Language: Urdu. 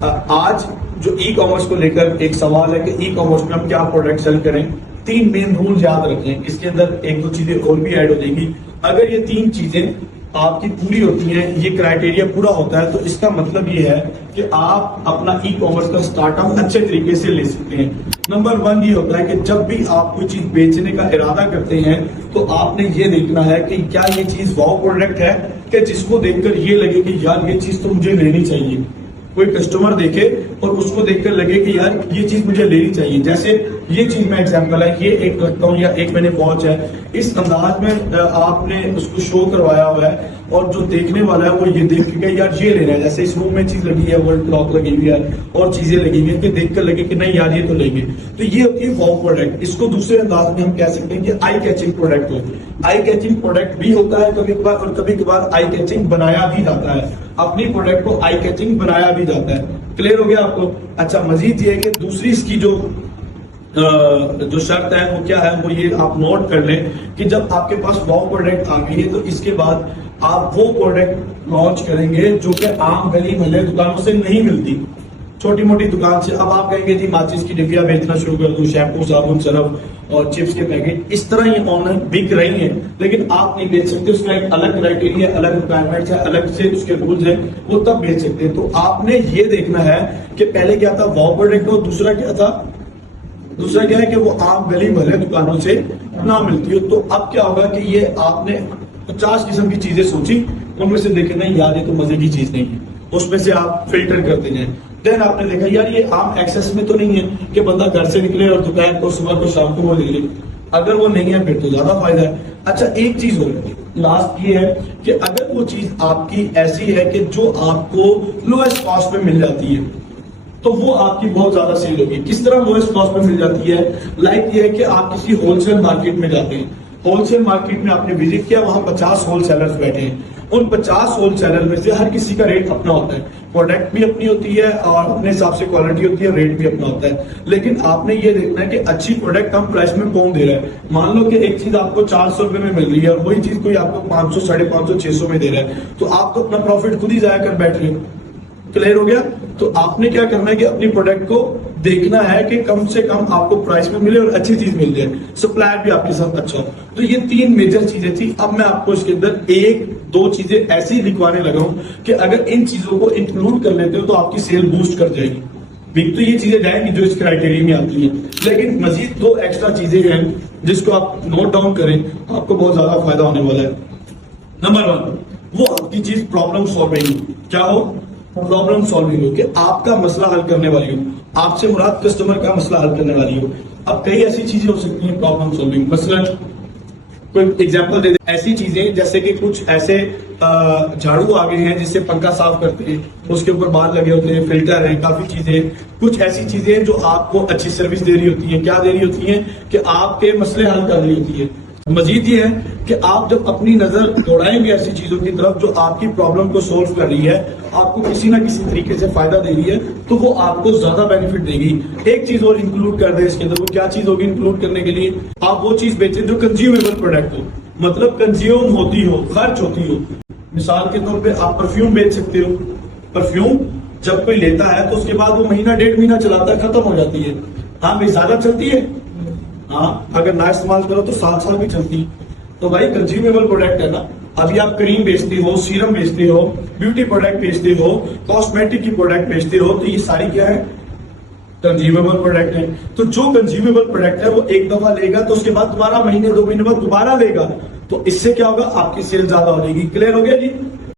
آج جو ای کامرس کو لے کر ایک سوال ہے کہ ای کامرس میں ہم کیا پروڈکٹ سیل کریں. 3 مین رول یاد رکھیں. اس کے اندر 1-2 چیزیں اور بھی ایڈ ہو جائیں گی. اگر یہ 3 چیزیں آپ کی پوری ہوتی ہیں, یہ کرائٹیریا پورا ہوتا ہے, تو اس کا مطلب یہ ہے کہ آپ اپنا ای کامرس کا سٹارٹ اپ اچھے طریقے سے لے سکتے ہیں. نمبر 1 یہ ہوتا ہے کہ جب بھی آپ کوئی چیز بیچنے کا ارادہ کرتے ہیں تو آپ نے یہ دیکھنا ہے کہ کیا یہ چیز واو پروڈکٹ ہے کہ جس کو دیکھ کر یہ لگے کہ یار یہ چیز تو مجھے لینی چاہیے. کوئی کسٹمر دیکھے اور اس کو دیکھ کر لگے کہ یار یہ چیز مجھے لینی چاہیے. جیسے یہ چیز میں ایگزامپل ہے, یہ ایک رکھتا ہوں یا ایک میں نے واچ ہے, اس انداز میں آپ نے اس کو شو کروایا ہوا ہے اور جو دیکھنے والا ہے وہ یہ دیکھ کے یار یہ لینا ہے. جیسے اس روم میں چیز لگی ہے, ورلڈ کلاک لگی ہوئی ہے اور چیزیں لگی ہوئی ہیں کہ دیکھ کر لگے کہ نہیں یار یہ تو لیں گے. تو یہ ہوتی ہے واو پروڈکٹ. اس کو دوسرے انداز میں ہم کہہ سکتے ہیں کہ آئی کیچنگ پروڈکٹ ہو. آئی کیچنگ پروڈکٹ بھی ہوتا ہے کبھی کبھار, اور کبھی کبھار آئی کیچنگ بنایا بھی جاتا ہے. اپنی پروڈکٹ کو آئی کیچنگ بنایا بھی جاتا ہے. کلیئر ہو گیا آپ کو؟ اچھا, مزید یہ ہے کہ دوسری اس کی جو شرط ہے وہ کیا ہے, وہ یہ آپ نوٹ کر لیں کہ جب آپ کے پاس واو پروڈکٹ آ گئی ہے تو اس کے بعد آپ وہ پروڈکٹ لانچ کریں گے جو کہ عام گلی محلے دکانوں سے نہیں ملتی. چھوٹی موٹی دکان سے اب آپ کہیں گے جی ماچس کی ڈبیاں بیچنا شروع کر دوں, شیمپو صابن سرف اور چپس کے پیکٹ, اس طرح یہ آن لائن بک رہی ہیں لیکن آپ نہیں بیچ سکتے. اس کا ایک الگ کرائٹیریا, الگ ریکوائرمنٹ ہے, الگ سے اس کے رولز ہیں, وہ تب بیچ سکتے ہیں. تو آپ نے یہ دیکھنا ہے کہ پہلے کیا تھا, واو پروڈکٹ, اور دوسرا کیا تھا, دوسرا کیا ہے کہ وہ عام گلی محلے دکانوں سے نہ ملتی ہو. تو اب کیا ہوگا کہ یہ آپ نے 50 قسم کی چیزیں سوچی, ان میں سے دیکھے نہیں یار یہ تو مزے کی چیز نہیں ہے, اس میں سے آپ فلٹر کرتے جائیں. دین آپ نے دیکھا یار یہ عام ایکسس میں تو نہیں ہے کہ بندہ گھر سے نکلے اور دوپہر کو صبح کو شام کو وہ لے لے. اگر وہ نہیں ہے پھر تو زیادہ فائدہ ہے. اچھا, ایک چیز اور لاسٹ یہ ہے کہ اگر وہ چیز آپ کی ایسی ہے کہ جو آپ کو لوئسٹ کاسٹ میں مل جاتی ہے تو وہ آپ کی بہت زیادہ سیل ہوگی. کس طرح لوئسٹ کاسٹ میں مل جاتی ہے؟ لائک یہ ہے کہ آپ کسی ہول سیل مارکیٹ میں جاتے ہیں, ہول سیل مارکیٹ میں آپ نے وزٹ کیا, وہاں 50 ہول سیلرز بیٹھے ہیں. ان 50 ہول سیلر میں سے ہر کسی کا ریٹ اپنا ہوتا ہے, پروڈکٹ بھی اپنی ہوتی ہے اور اپنے حساب سے کوالٹی ہوتی ہے, ریٹ بھی اپنا ہوتا ہے. لیکن آپ نے یہ دیکھنا ہے کہ اچھی پروڈکٹ کم پرائس میں کون دے رہا ہے. مان لو کہ ایک چیز آپ کو 400 روپے میں مل رہی ہے اور وہی چیز کوئی آپ کو 500, 550, 600 میں دے رہا ہے, تو آپ تو اپنا پروفٹ خود ہی ضائع کر بیٹھ رہے. کلیئر ہو گیا؟ تو آپ نے کیا کرنا ہے کہ اپنی پروڈکٹ کو دیکھنا ہے کہ کم سے کم آپ کو پرائس میں ملے اور اچھی چیز مل جائے, سپلائر بھی آپ کے ساتھ اچھا ہو. تو یہ 3 میجر چیزیں تھی. اب میں آپ کو اس کے اندر 1-2 چیزیں ایسی لکھوانے لگا ہوں کہ اگر ان چیزوں کو انکلوڈ کر لیتے ہو تو آپ کی سیل بوسٹ کر جائے گی. تو یہ چیزیں جائیں گی جو اس کرائٹیریا میں آتی ہیں, لیکن مزید 2 ایکسٹرا چیزیں ہیں جس کو آپ نوٹ ڈاؤن کریں, آپ کو بہت زیادہ فائدہ ہونے والا ہے. نمبر 1, وہ آپ کی چیز پرابلم سالونگ. کیا ہو؟ پرابلم سالونگ ہو, کہ آپ کا مسئلہ حل کرنے والی ہو. آپ سے مراد کسٹمر کا مسئلہ حل کرنے والی ہو. اب کئی ایسی چیزیں ہو سکتی ہیں پرابلم سالونگ. مثلا کوئی ایگزامپل دے دیں, ایسی چیزیں جیسے کہ کچھ ایسے جھاڑو آگے ہیں جس سے پنکھا صاف کرتے ہیں, اس کے اوپر بال لگے ہوتے ہیں, فلٹر ہیں, کافی چیزیں. کچھ ایسی چیزیں جو آپ کو اچھی سروس دے رہی ہوتی ہیں. کیا دے رہی ہوتی ہیں؟ کہ آپ کے مسئلے حل کر رہی ہوتی ہے. مزید یہ ہے کہ آپ جب اپنی نظر دوڑائیں گے ایسی چیزوں کی طرف جو آپ کی پرابلم کو سولو کر رہی ہے, آپ کو کسی نہ کسی طریقے سے فائدہ دے رہی ہے, تو وہ آپ کو زیادہ بینیفٹ دے گی. ایک چیز اور انکلوڈ کر دیں اس کے اندر. وہ کیا چیز ہوگی انکلوڈ کرنے کے لیے؟ آپ وہ چیز بیچیں جو کنزیومیبل پروڈکٹ ہو, مطلب کنزیوم ہوتی ہو, خرچ ہوتی ہو. مثال کے طور پہ آپ پرفیوم بیچ سکتے ہو. پرفیوم جب کوئی لیتا ہے تو اس کے بعد وہ 1-1.5 مہینہ چلاتا ہے, ختم ہو جاتی ہے. ہاں بھائی, زیادہ چلتی ہے, ہاں اگر نہ استعمال کرو تو 7 سال بھی چلتی. تو بھائی کنزیومیبل پروڈکٹ ہے نا. ابھی آپ کریم بیچتے ہو, سیرم بیچتے ہو, بیوٹی پروڈکٹ بیچتے ہو, کاسمیٹک کی پروڈکٹ بیچتے ہو, تو یہ ساری کیا ہے؟ کنزیومیبل پروڈکٹ ہے. تو جو کنزیومیبل پروڈکٹ ہے وہ ایک دفعہ لے گا تو اس کے بعد دوبارہ 1-2 مہینے بعد دوبارہ لے گا, تو اس سے کیا ہوگا؟ آپ کی سیل زیادہ ہو جائے گی. کلیئر ہو گیا جی؟